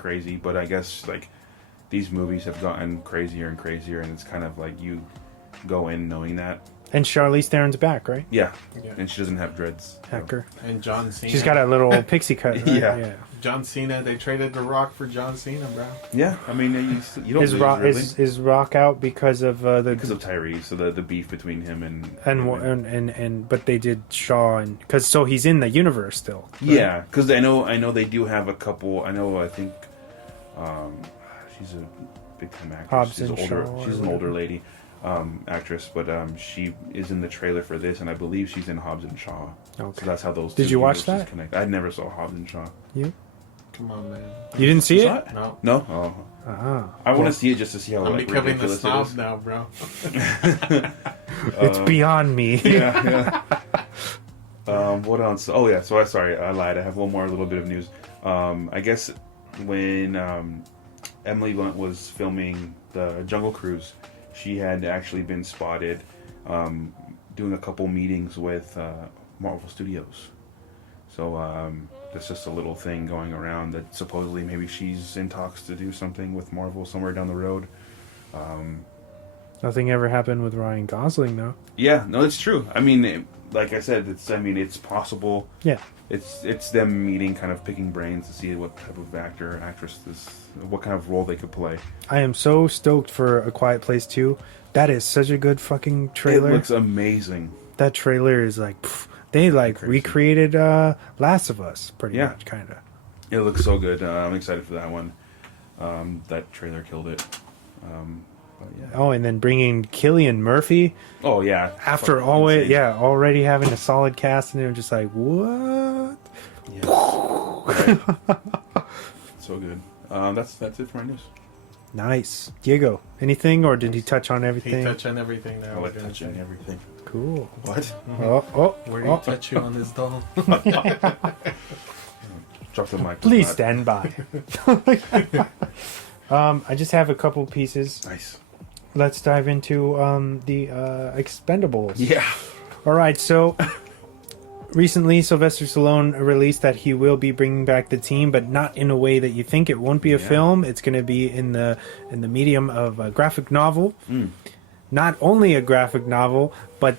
crazy, but I guess like these movies have gotten crazier and crazier, and it's kind of like you go in knowing that. And Charlize Theron's back, right? Yeah. And she doesn't have dreads. Hacker. And John Cena. She's got a little pixie cut, right? Yeah. John Cena. They traded The Rock for John Cena, bro. Yeah, I mean, you don't Is lose, Rock really. is Rock out because of Because of Tyrese, so the beef between him and but they did Shaw and because so he's in the universe still. Right? Yeah, because I know they do have a couple. I think she's a big time actress. Hobbs She's and older. Shaw She's an or older lady actress, but she is in the trailer for this, and I believe she's in Hobbs and Shaw. Okay. So that's how those. Did two you watch universes that? Connect. I never saw Hobbs and Shaw. You? Come on, man. You didn't see You it? saw it? No. No. Oh. I want to see it just to see how I'm like, becoming the ridiculous it snob is. now, bro. It's beyond me. Yeah. What else? Oh yeah. So sorry, I lied. I have one more little bit of news. I guess when Emily Blunt was filming the Jungle Cruise, she had actually been spotted doing a couple meetings with Marvel Studios. So that's just a little thing going around that supposedly maybe she's in talks to do something with Marvel somewhere down the road. Nothing ever happened with Ryan Gosling, though. Yeah, no, it's true. I mean, like I said, it's possible. Yeah. It's them meeting, kind of picking brains to see what type of actor and actress what kind of role they could play. I am so stoked for A Quiet Place 2. That is such a good fucking trailer. It looks amazing. That trailer is like, they like recreated Last of Us, pretty much, kind of. It looks so good. I'm excited for that one. That trailer killed it. But yeah. Oh, and then bringing Cillian Murphy. Oh yeah. After already having a solid cast, and they're just like, what? Yeah. So good. That's it for my news. Nice, Diego. Anything, or did he touch on everything? He touched on everything. Now I like touching everything. Cool. What? Where do you touch you on this doll? Drop the mic. Please stand by. I just have a couple pieces. Nice. Let's dive into the Expendables. Yeah. All right, so recently Sylvester Stallone released that he will be bringing back the team, but not in a way that you think. It won't be a film. It's going to be in the medium of a graphic novel. Not only a graphic novel, but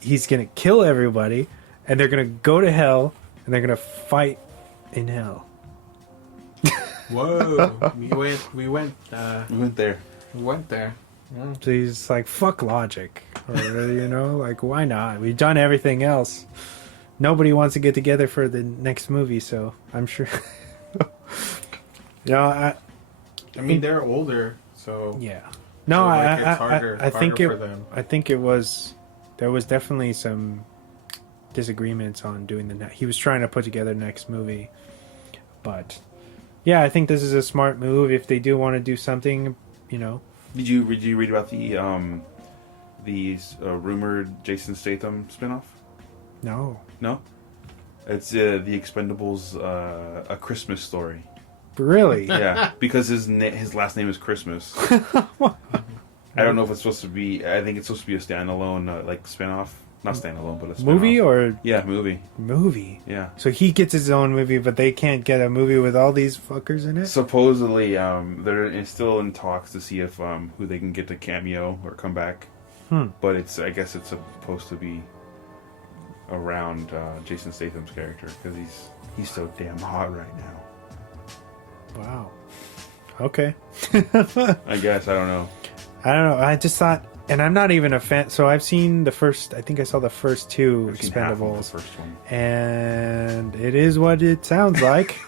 he's gonna kill everybody, and they're gonna go to hell, and they're gonna fight in hell. Whoa! We went there. Yeah. So he's like, fuck logic, or like, why not? We've done everything else. Nobody wants to get together for the next movie, so I'm sure. I mean, they're older, so yeah. No, it's harder for them. I think there was definitely some disagreements on doing he was trying to put together next movie, but yeah, I think this is a smart move if they do want to do something. Did you read about the rumored Jason Statham spinoff? No. It's the Expendables, A Christmas Story. Really? Yeah, because his last name is Christmas. I don't know if it's supposed to be. I think it's supposed to be a standalone like spinoff. Not standalone, but a spinoff. Movie or movie. Yeah. So he gets his own movie, but they can't get a movie with all these fuckers in it. Supposedly, they're still in talks to see if who they can get to cameo or come back. But I guess it's supposed to be around Jason Statham's character because he's so damn hot right now. Wow. Okay. I guess I don't know. I just thought, and I'm not even a fan. So I've seen the first. I think I saw the first two Expendables, the first one, and it is what it sounds like.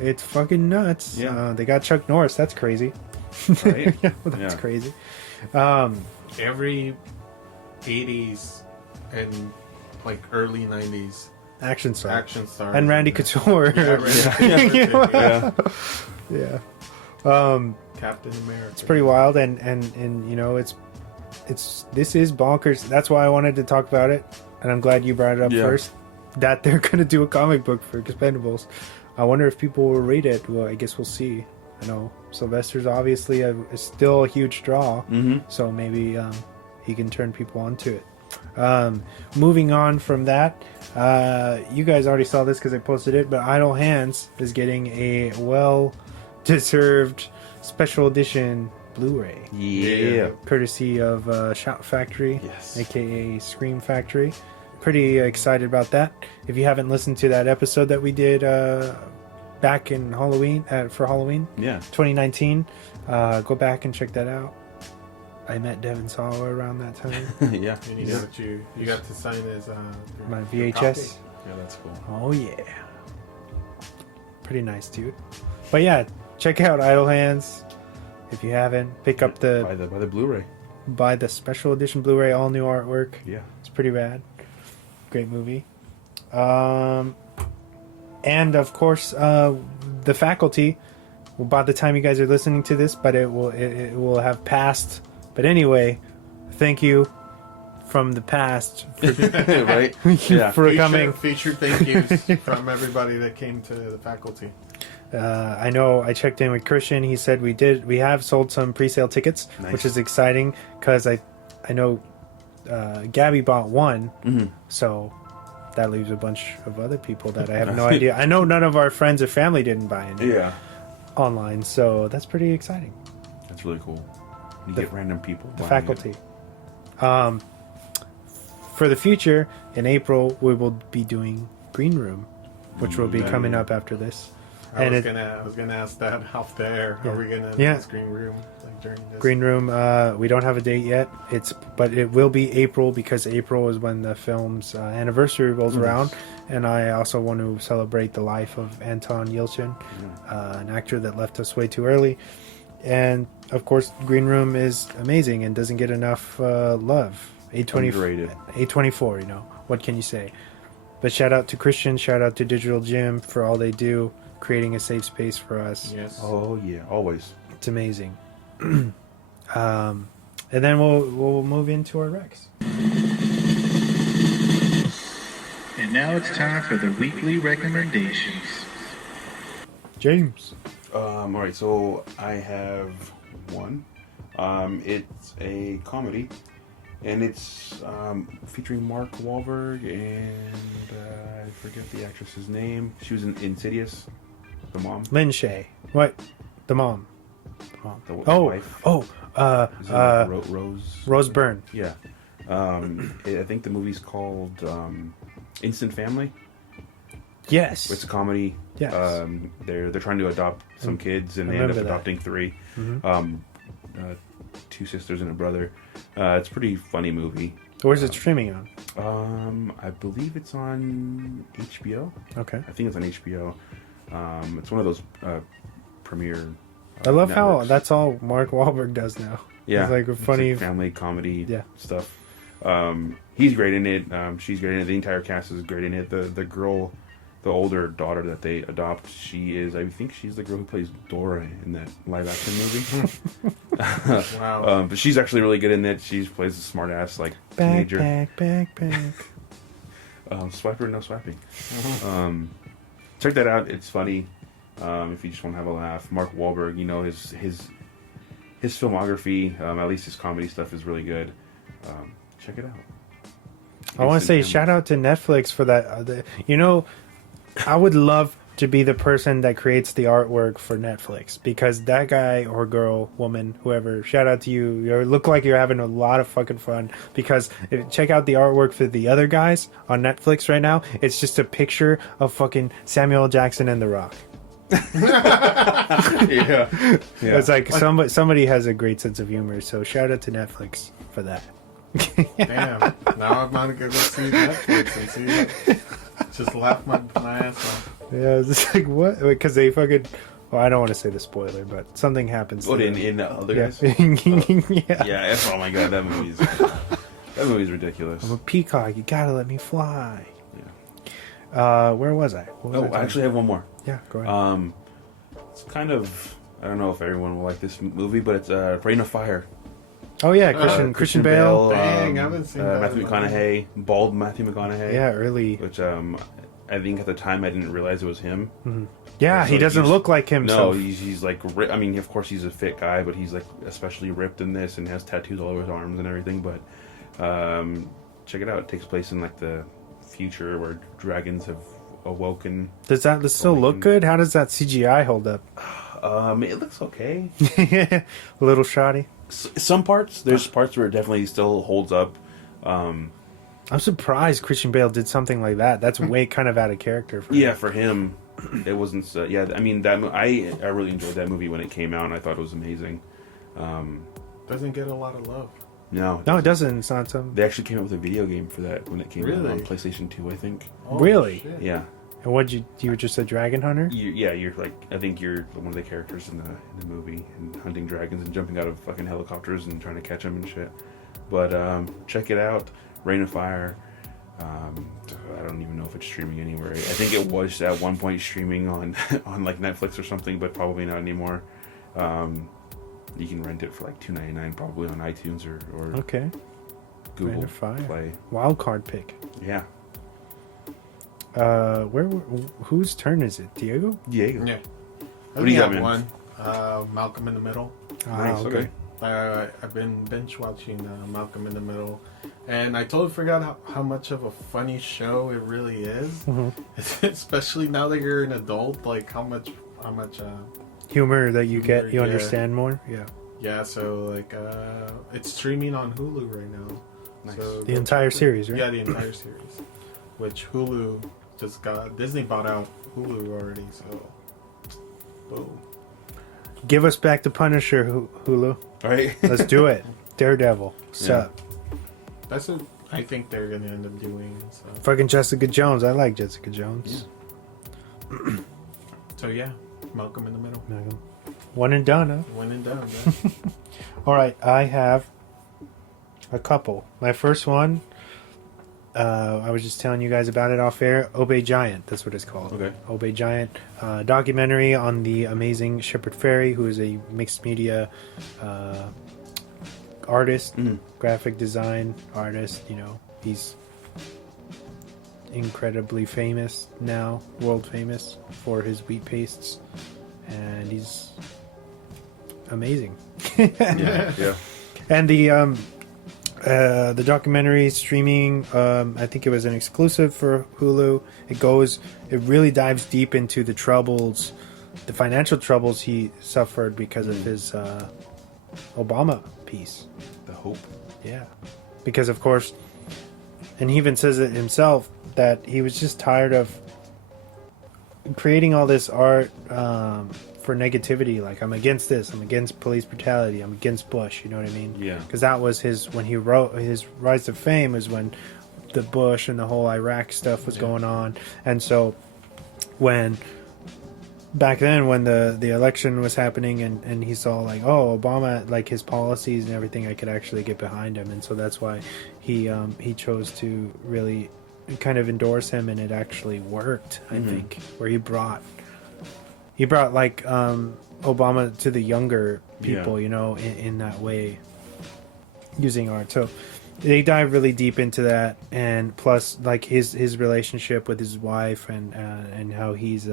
It's fucking nuts. Yeah. They got Chuck Norris. That's crazy. Right? That's crazy. Every 80s and like early 90s action star, and Randy Couture. Yeah. Yeah. Captain America. It's pretty wild, and this is bonkers. That's why I wanted to talk about it, and I'm glad you brought it up first. That they're gonna do a comic book for Expendables. I wonder if people will read it. Well, I guess we'll see. I know Sylvester's obviously still a huge draw, so maybe he can turn people onto it. Moving on from that, you guys already saw this because I posted it, but Idle Hands is getting a well-deserved special edition Blu-ray. Yeah. Courtesy of Shout Factory, Yes. aka Scream Factory. Pretty excited about that. If you haven't listened to that episode that we did back in Halloween, for Halloween Yeah. 2019, go back and check that out. I met Devin Sawa around that time. Yeah. And you got to sign his My your VHS. copy. Yeah, that's cool. Oh yeah, pretty nice, dude. But yeah, check out Idle Hands if you haven't. Pick up By the Blu-ray. buy the special edition Blu-ray, all new artwork. Yeah. It's pretty rad. Great movie. And of course, The Faculty. Well, by the time you guys are listening to this, but it will have passed. But anyway, thank you from the past Right? Yeah. for coming. Featured thank yous from everybody that came to the faculty. I know I checked in with Christian. He said we have sold some pre-sale tickets, Nice. which is exciting because I know Gabby bought one, so that leaves a bunch of other people that I have no idea. I know none of our friends or family didn't buy it Yeah. online, so that's pretty exciting. That's really cool. You get random people. The buying faculty. For the future, in April, we will be doing Green Room, which will be coming up after this. I was gonna ask that off the air. Yeah. Are we gonna Yeah. do this green room like during this? Green Room, we don't have a date yet. But it will be April because April is when the film's anniversary rolls around, and I also want to celebrate the life of Anton Yelchin, an actor that left us way too early. And of course, Green Room is amazing and doesn't get enough love. Underrated. A24, you know, what can you say? But shout out to Christian, shout out to Digital Gym for all they do, creating a safe space for us. Yes. Oh yeah, always. It's amazing. And then we'll move into our Rex. And now it's time for the weekly recommendations. James. All right, so I have one. It's a comedy, and it's featuring Mark Wahlberg and I forget the actress's name. She was in Insidious, the mom. Lynn Shay. What? The mom. The Oh, wife. Is it Rose. Rose Byrne. Yeah. I think the movie's called Instant Family. Yes. It's a comedy. Yes. They're trying to adopt some kids, and they end up remember that. adopting 3. Mhm. 2 sisters and a brother. It's a pretty funny movie. Where's it streaming on? I believe it's on HBO. Okay. I think it's on HBO. It's one of those premiere. I love how networks. that's all Mark Wahlberg does now. Yeah, It's like a funny. family comedy Yeah. stuff. He's great in it. She's great in it. The entire cast is great in it. The girl, the older daughter that they adopt, I think she's the girl who plays Dora in that live action movie. Wow. But she's actually really good in it. She plays a smart ass like teenager. Backpack. Swiper, no swiping. Check that out. It's funny. If you just want to have a laugh, Mark Wahlberg, you know his filmography, at least his comedy stuff is really good. Check it out. I want to say Instant shout out to Netflix for that. I would love to be the person that creates the artwork for Netflix because that guy or girl, woman, whoever, shout out to you. You look like you're having a lot of fucking fun because check out the artwork for the other guys on Netflix right now. It's just a picture of fucking Samuel L. Jackson and The Rock. yeah. It's like somebody has a great sense of humor. So shout out to Netflix for that. Damn. Now I'm gonna go see Netflix and see that. Just laugh my ass off. Yeah, it's just like what? Because they fucking. Well, I don't want to say the spoiler, but something happens. What to in the other guys? yeah. Yeah. Oh my god, that movie's ridiculous. I'm a peacock. You gotta let me fly. Yeah. Where was I? What was I I actually have one more. Yeah, go ahead. It's kind of, I don't know if everyone will like this movie, but it's Rain of Fire. Oh yeah, Christian Bale. Dang, I haven't seen that Matthew in a McConaughey, bald Matthew McConaughey. Yeah, early. Which I think at the time I didn't realize it was him. Mm-hmm. Yeah, So he doesn't he's- look like No, himself. he's like, I mean, of course he's a fit guy, but he's like especially ripped in this and has tattoos all over his arms and everything. But check it out. It takes place in like the future where dragons have awoken. Does that still look good? How does that CGI hold up? It looks okay. A little shoddy. Some parts, there's parts where it definitely still holds up. I'm surprised Christian Bale did something like that. That's way kind of out of character for Yeah, him. for him, it wasn't. Yeah, I mean I really enjoyed that movie when it came out, and I thought it was amazing. Doesn't get a lot of love. No, No, it doesn't. It's not something. They actually came out with a video game for that when it came out Really? on PlayStation 2, I think. Oh, Really? shit. Yeah. And what you were just a dragon hunter? You're like, I think you're one of the characters in the movie, and hunting dragons and jumping out of fucking helicopters and trying to catch them and shit. But check it out, Reign of Fire. I don't even know if it's streaming anywhere. I think it was at one point streaming on on like Netflix or something, but probably not anymore. You can rent it for like $2.99 probably on iTunes or Okay. Reign Google of Fire. Play. Wild card pick. Yeah. Whose turn is it? Diego? Diego. Yeah. What do you got, have man? one. Malcolm in the Middle. Nice. Okay. I've been binge watching Malcolm in the Middle, and I totally forgot how much of a funny show it really is. Mm-hmm. Especially now that you're an adult, like how much Humor that you Humor, get, you yeah. understand more. Yeah. yeah. So like it's streaming on Hulu right now. Nice. So The go entire check it. series, right? Yeah, the entire series, which Hulu just got. Disney bought out Hulu already, so boom. Give us back the Punisher, Hulu. All right. Let's do it. Daredevil. What's Yeah. up? That's what I think they're gonna end up doing. So, Fucking Jessica Jones. I like Jessica Jones. so yeah, Malcolm in the Middle. One and done, huh? One and done. Man. All right, I have a couple. My first one, I was just telling you guys about it off air. Obey Giant, that's what it's called. Okay. Obey Giant, documentary on the amazing Shepard Fairey, who is a mixed media artist, graphic design artist. You know, he's incredibly famous now, world famous for his wheat pastes, and he's amazing. Yeah. And the documentary streaming, I think it was an exclusive for Hulu. It really dives deep into the financial troubles he suffered because of his Obama piece. The hope. Yeah. Because, of course, and he even says it himself, that he was just tired of creating all this art for negativity. Like, I'm against this, I'm against police brutality, I'm against Bush, you know what I mean? Yeah. Because that was when he wrote his rise to fame, was when the Bush and the whole Iraq stuff was going on. And so back then when the election was happening and he saw like, oh, Obama, like his policies and everything, I could actually get behind him. And so that's why he chose to really kind of endorse him, and it actually worked, I think, where he brought like Obama to the younger people, you know, in that way, using art. So they dive really deep into that, and plus like his relationship with his wife and how he's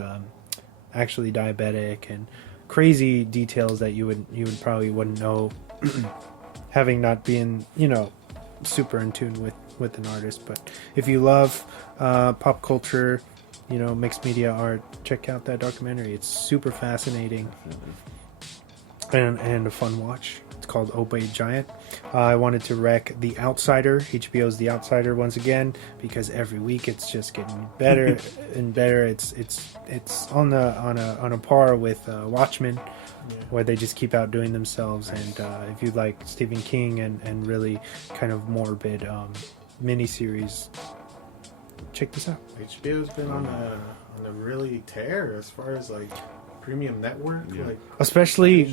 actually diabetic, and crazy details that you would probably wouldn't know having not been, you know, super in tune with an artist. But if you love pop culture, you know, mixed media art, check out that documentary. It's super fascinating and a fun watch. It's called Obey Giant. I wanted to rec The Outsider, HBO's The Outsider, once again, because every week it's just getting better and better. It's on a par with Watchmen, where they just keep outdoing themselves. And if you like Stephen King and really kind of morbid miniseries, check this out. HBO's been on a really tear as far as like premium network. Yeah. Like Especially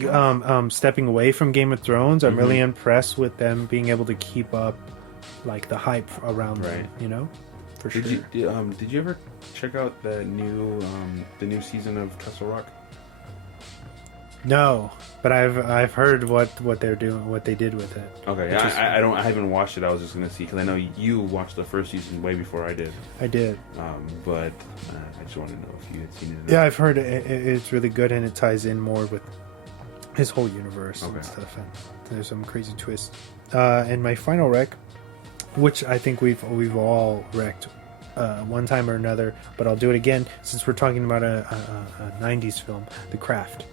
stepping away from Game of Thrones, I'm really impressed with them being able to keep up like the hype around them, you know, for sure. Did you ever check out the new season of Castle Rock? No, but I've heard what they're doing, what they did with it. Okay, I haven't watched it. I was just gonna see because I know you watched the first season way before I did. I did. But I just wanted to know if you had seen it. Yeah, I've heard it's really good, and it ties in more with his whole universe and Okay. stuff. And there's some crazy twists. And my final rec which I think we've all wrecked one time or another, but I'll do it again since we're talking about a 90s film, The Craft.